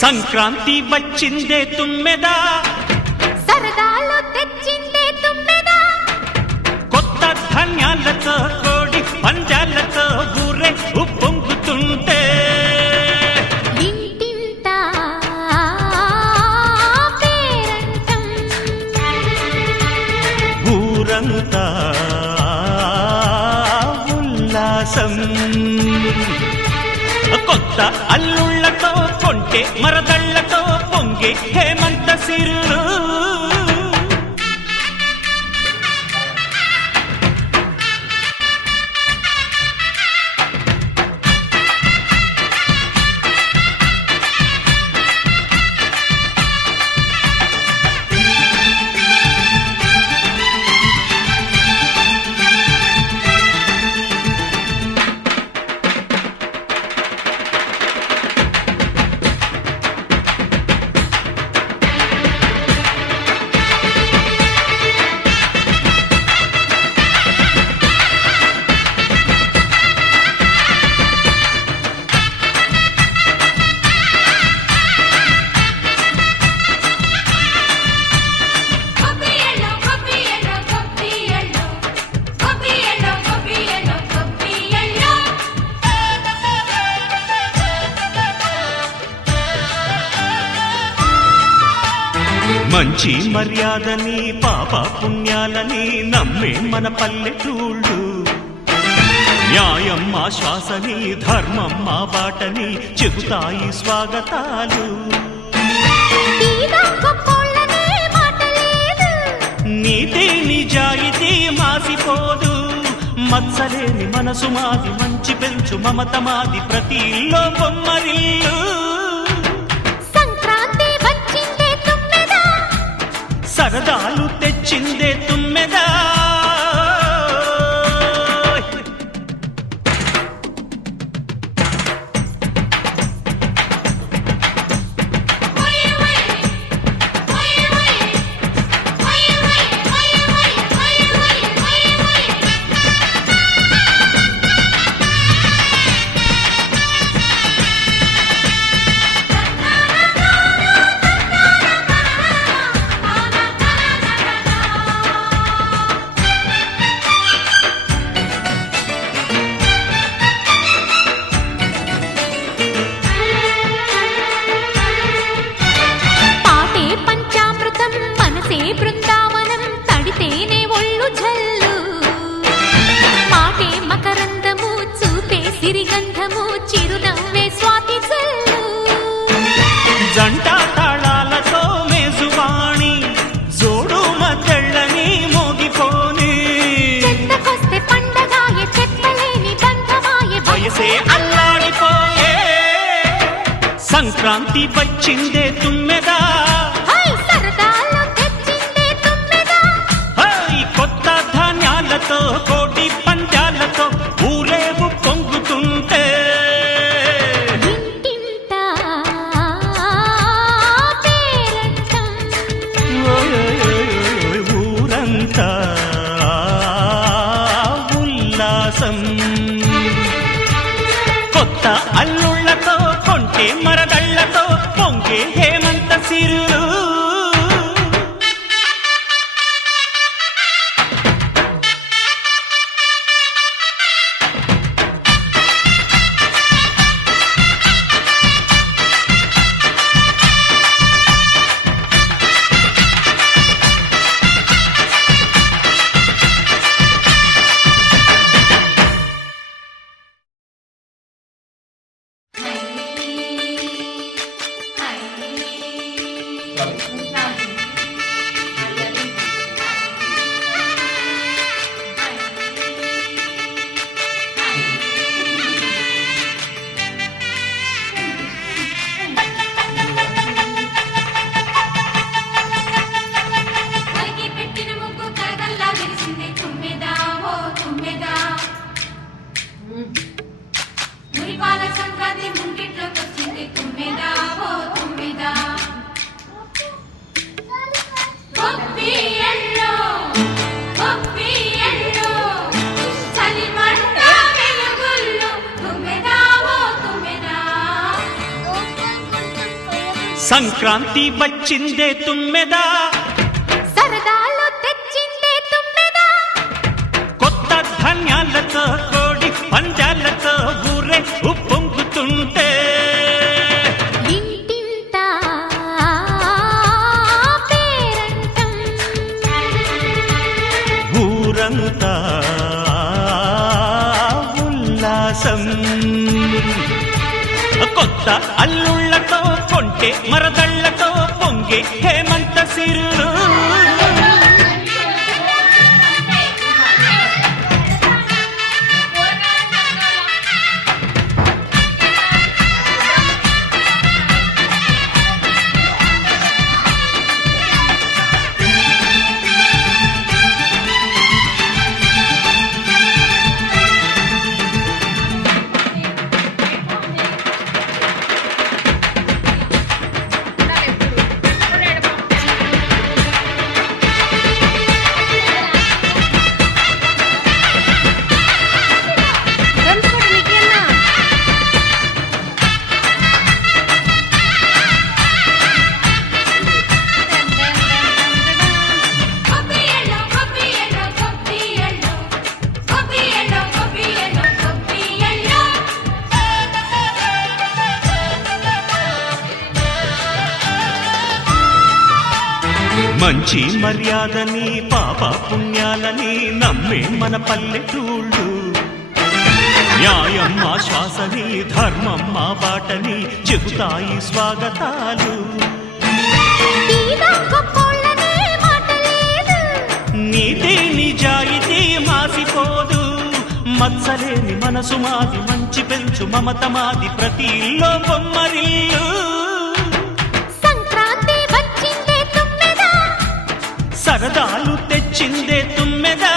సంక్రాంతి వచ్చిందే తుమ్మెదా, సరదాలు తెచ్చిందే తుమ్మెదా, కొత్త ధాన్యాలతో కోడి పంజాలతో ఊరే ఉప్పొంగుతుంటే ఇంటింటా పేరంటం, ఊరంతా ఉల్లాసం. కొత్త అల్లుళ్లతో కొంటే మరదళ్లతో పొంగే హేమంత సిరులు. మంచి మర్యాదని పాప పుణ్యాలని నమ్మే మన పల్లెటూళ్ళు, న్యాయం మా శ్వాసని ధర్మం మా బాటని చెబుతాయి స్వాగతాలు. నీతి నిజాయితీ మాసిపోదు, మత్సలేని మనసు మాది, మంచి పెంచు మమత మాది, ప్రతి ఇల్లో బొమ్మరిల్లు. సరదాలు తెచ్చిందే తుమ్మెదా, బృందావనం తడితేనే ఒళ్ళు జల్లు, పాటే మకరందము చూపే సిరిగంధము, చిరునవ్వే స్వాతి జల్లు. జంట తాళాలతో మేజువాణి జోడు మద్దళ్ళని మోగిపోని, చెత్తకొస్తే పండగాయే చెప్పలేని బంధమాయే, వయసే అల్లాడిపోయే. సంక్రాంతి వచ్చిందే తుమ్మెదా, కోటి పంజాలతో ఊరేగు పొంగుతుంటే ఇంటింటా పేరంటం, ఊరంతా ఉల్లాసం. కొత్త అల్లుళ్లతో కొంటే మరదళ్లతో పొంగే హేమంత సిరులు. సంక్రాంతి వచ్చిందే తుమ్మెదా, సరదాలు తెచ్చిందే తుమ్మెదా, కొత్త ధాన్యాలతో కోడి పందాలతో ఊరే ఉప్పొంగుతుంటే ఇంటింటా పేరంటం, ఊరంతా ఉల్లాసం. కొత్త అల్లుళ్ళతో కొంటే మరదళ్లతో పొంగే హేమంత సిరులు. మంచి మర్యాదని పాప పుణ్యాలని నమ్మే మన పల్లెటూళ్ళు, న్యాయం మా శ్వాసని ధర్మం మా బాటని చెబుతాయి స్వాగతాలు. తీరా గొప్పోళ్ళనే మాట లేదు, నీతి నిజాయితీ మాసిపోదు, మత్సలేని మనసు మాది, మంచి పెంచు మమత మాది, ప్రతి ఇల్లో బొమ్మరిల్లు. సంక్రాంతి వచ్చిందే తుమ్మెదా, సరదాలు తెచ్చిందే తుమ్మెదా.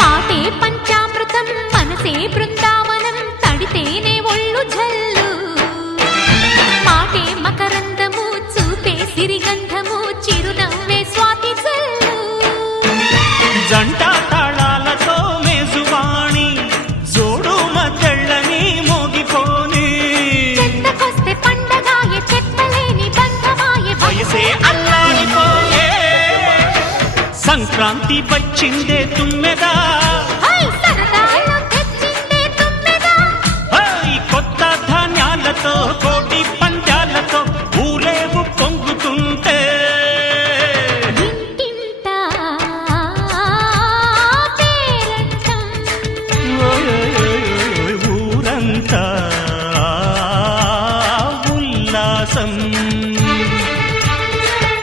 పాటే పంచామృతం మనసే బృందావనం, తడితేనే ఒళ్ళు జల్లు, మాటే మకరందము చూపే సిరిగంధము, చిరునవ్వే స్వాతి జల్లు. జంట తాళాలతో మేజువాణి జోడు మద్దళ్ళని మోగిపోని, చెంతకొస్తే పండగాయే చెప్పలేని బంధమాయే, వయసే అల్లాడిపోయే. సంక్రాంతి వచ్చిందే తుమ్మెదా, హై సరదాలు తెచ్చిందే తుమ్మెదా, హై కొత్త ధాన్యాలతో కోటి పందాలతో ఊరేగు పొంగుతుంటే ఇంటింటా పేరంటం, ఊరంతా ఉల్లాసం.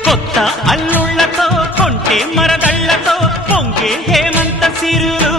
కొత్త అల్లుళ్ళతో కొంటే మరదళ్లతో పొంగే హేమంత సిరులు.